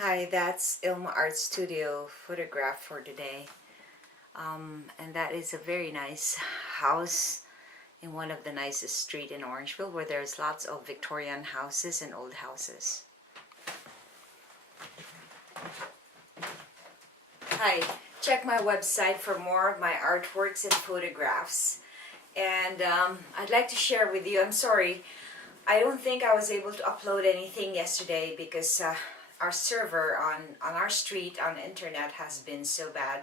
Hi, that's Ilma Art Studio photograph for today. And that is a very nice house in one of the nicest street in Orangeville where there's lots of Victorian houses and old houses. Hi, check my website for more of my artworks and photographs. And I'd like to share with you, I'm sorry, I don't think I was able to upload anything yesterday because our server on our street on the internet has been so bad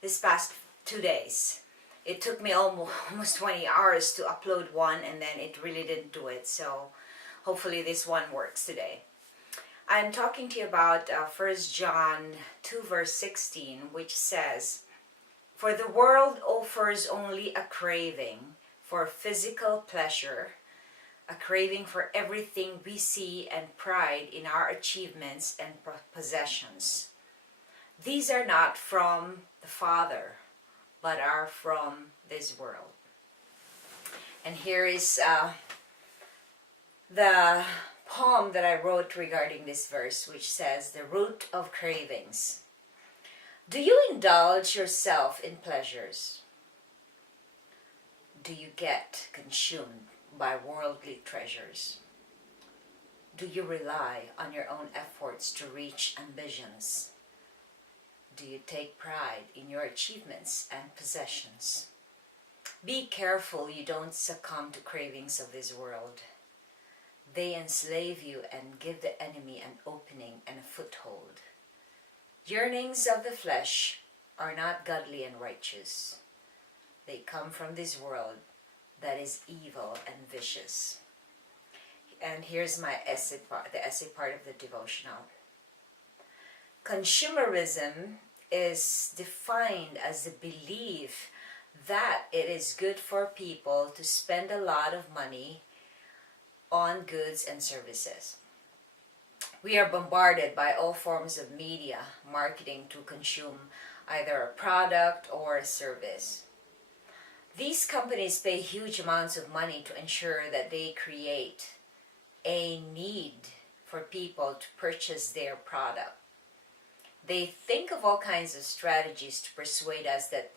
this past 2 days. It took me almost 20 hours to upload one, and then it really didn't do it. So hopefully this one works today. I'm talking to you about 1 John 2 verse 16, which says, "For the world offers only a craving for physical pleasure, a craving for everything we see, and pride in our achievements and possessions. These are not from the Father, but are from this world." And here is the poem that I wrote regarding this verse, which says, "The root of cravings. Do you indulge yourself in pleasures? Do you get consumed by worldly treasures? Do you rely on your own efforts to reach ambitions? Do you take pride in your achievements and possessions? Be careful you don't succumb to cravings of this world. They enslave you and give the enemy an opening and a foothold. Yearnings of the flesh are not godly and righteous. They come from this world that is evil and vicious." And here's my essay part, the essay part of the devotional. Consumerism is defined as the belief that it is good for people to spend a lot of money on goods and services. We are bombarded by all forms of media marketing to consume either a product or a service. These companies pay huge amounts of money to ensure that they create a need for people to purchase their product. They think of all kinds of strategies to persuade us that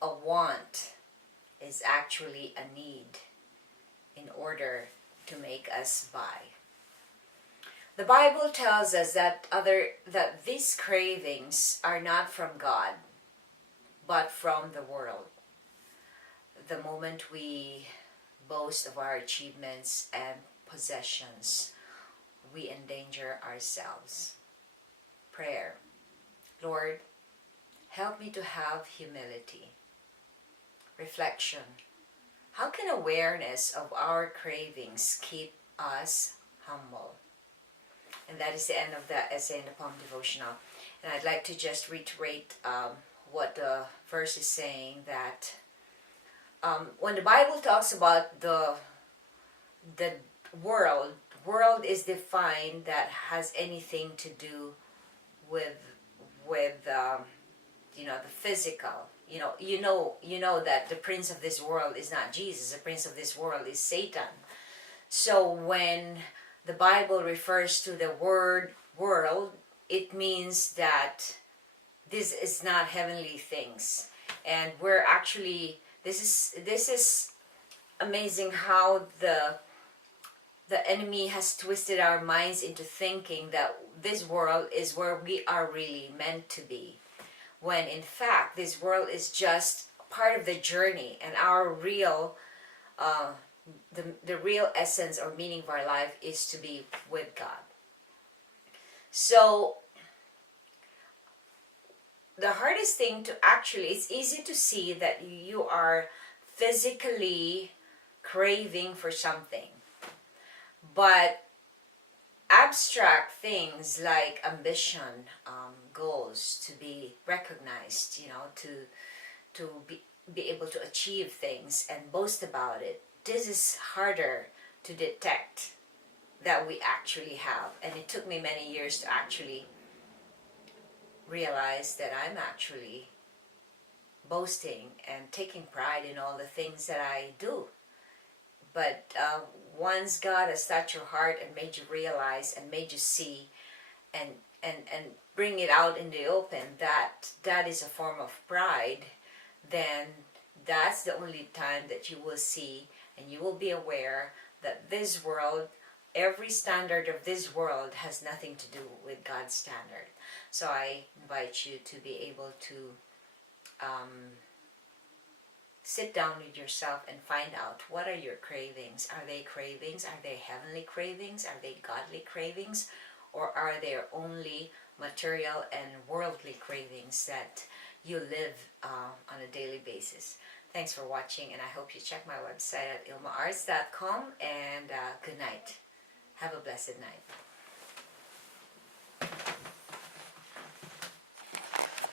a want is actually a need in order to make us buy. The Bible tells us that these cravings are not from God, but from the world. The moment we boast of our achievements and possessions, we endanger ourselves. Prayer. Lord, help me to have humility. Reflection. How can awareness of our cravings keep us humble? And that is the end of the essay in the poem devotional. And I'd like to just reiterate what the verse is saying, that when the Bible talks about the world is defined that has anything to do with the physical. You know that the prince of this world is not Jesus. The prince of this world is Satan. So when the Bible refers to the word world, it means that this is not heavenly things, and we're actually this is amazing how the enemy has twisted our minds into thinking that this world is where we are really meant to be, when in fact this world is just part of the journey, and our real the real essence or meaning of our life is to be with God. So the hardest thing to it's easy to see that you are physically craving for something, but abstract things like ambition, goals, to be recognized, to be able to achieve things and boast about it, this is harder to detect that we actually have. And it took me many years to actually realize that I'm actually boasting and taking pride in all the things that I do. But once God has touched your heart and made you realize and made you see and and bring it out in the open, that is a form of pride, then that's the only time that you will see and you will be aware that this world, every standard of this world has nothing to do with God's standard. So I invite you to be able to sit down with yourself and find out, what are your cravings? Are they cravings? Are they heavenly cravings? Are they godly cravings? Or are they only material and worldly cravings that you live on a daily basis? Thanks for watching, and I hope you check my website at ilmaarts.com, and good night. Have a blessed night.